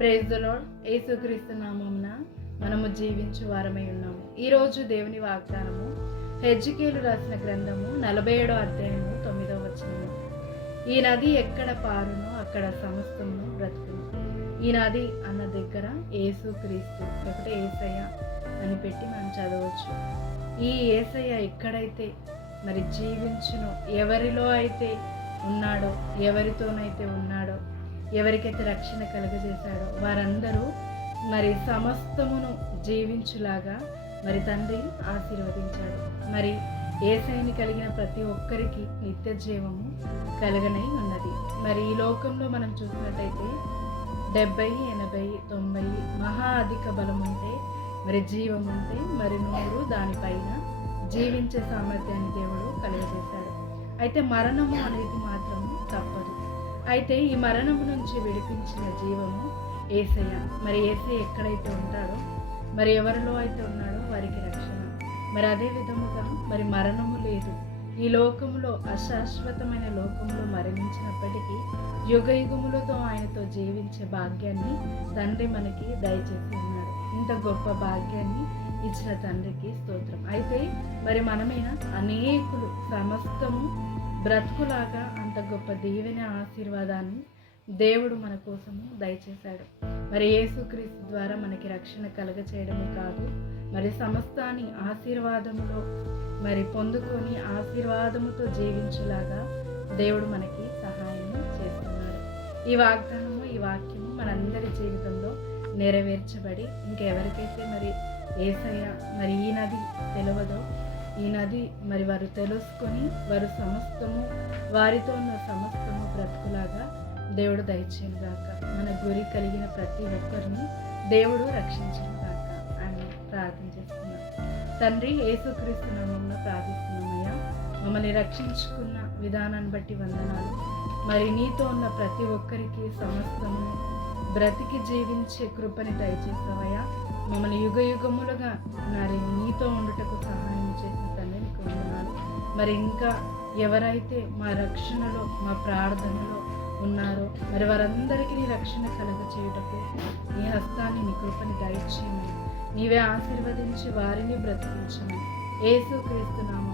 Praise the lord. యేసుక్రీస్తు నామమున మనము జీవించు వారమై ఉన్నాము. ఈరోజు దేవుని వాగ్దానము హెజ్కేలు రాసిన గ్రంథము 47వ అధ్యాయము 9వ వచనము. ఈ నది ఎక్కడ పారునో అక్కడ సమస్తము బ్రతుకును. ఈ నది అన్న దగ్గర యేసుక్రీస్తు లేకపోతే యేసయ్య అని పెట్టి మనం చదవచ్చు. ఈ యేసయ్య ఎక్కడైతే మరి జీవించునో, ఎవరిలో అయితే ఉన్నాడో, ఎవరితోనైతే ఉన్నాడో, ఎవరికైతే రక్షణ కలుగజేశాడో వారందరూ మరి సమస్తమును జీవించులాగా మరి తండ్రి ఆశీర్వదించాడు. మరి యేసయ్యని కలిగిన ప్రతి ఒక్కరికి నిత్య జీవము కలగనై ఉన్నది. మరి ఈ లోకంలో మనం చూసినట్టయితే 70, 80, 90 మహా అధిక బలం ఉంటే, మరి జీవం ఉంటే, మరి 100 దానిపైన జీవించే సామర్థ్యాన్ని దేవుడు కలుగజేశాడు. అయితే మరణము అనేది మాత్రం తప్పదు. అయితే ఈ మరణము నుంచి విడిపించిన జీవము యేసయ్య. మరి యేసయ్య ఎక్కడైతే ఉంటాడో, మరి ఎవరిలో అయితే ఉన్నాడో వారికి రక్షణ. మరి అదే విధముగా మరి మరణము లేదు. ఈ లోకములో, అశాశ్వతమైన లోకములో మరణించినప్పటికీ యుగ యుగములతో ఆయనతో జీవించే భాగ్యాన్ని తండ్రి మనకి దయచేసి ఉన్నాడు. ఇంత గొప్ప భాగ్యాన్ని ఇచ్చిన తండ్రికి స్తోత్రం. అయితే మరి మనమైనా అనేకులు సమస్తము బ్రతుకులాగా అంత గొప్ప దీవెన ఆశీర్వాదాన్ని దేవుడు మన కోసము దయచేశాడు. మరి యేసుక్రీస్తు ద్వారా మనకి రక్షణ కలుగచేయడమే కాదు, మరి సమస్తాన్ని ఆశీర్వాదములో మరి పొందుకొని ఆశీర్వాదముతో జీవించులాగా దేవుడు మనకి సహాయం చేస్తున్నాడు. ఈ వాగ్దానము, ఈ వాక్యము మనందరి జీవితంలో నెరవేర్చబడి ఇంకెవరికైతే మరి యేసయ్య మరి ఈ నది తెలియదో, ఈ నది మరి వారు తెలుసుకొని వారు సమస్తము, వారితో ఉన్న సమస్తము బ్రతుకులాగా దేవుడు దయచేయనుగాక. మన గురి కలిగిన ప్రతి ఒక్కరిని దేవుడు రక్షించునుగాక అని ప్రార్థన చేస్తున్నాం. తండ్రి, యేసుక్రీస్తు నామమున ప్రార్థిస్తున్నామయ్యా. మమ్మల్ని రక్షించుకున్న విధానాన్ని బట్టి వందనాలు. మరి నీతో ఉన్న ప్రతి ఒక్కరికి సమస్తము బ్రతికి జీవించే కృపని దయచేస్తావయ్యా. మమ్మల్ని యుగ యుగములుగా మరి నీతో ఉండుటకు సహాయం చేసిన తండ్రి నీకు వందనాలు. మరి ఇంకా ఎవరైతే మా రక్షణలో, మా ప్రార్థనలో ఉన్నారో మరి వారందరికీ నీ రక్షణ కలుగచేయుటకు నీ హస్తాన్ని, నీ కృపని దయచేయమని, నీవే ఆశీర్వదించి వారిని బ్రతికించమని యేసుక్రీస్తు నామమున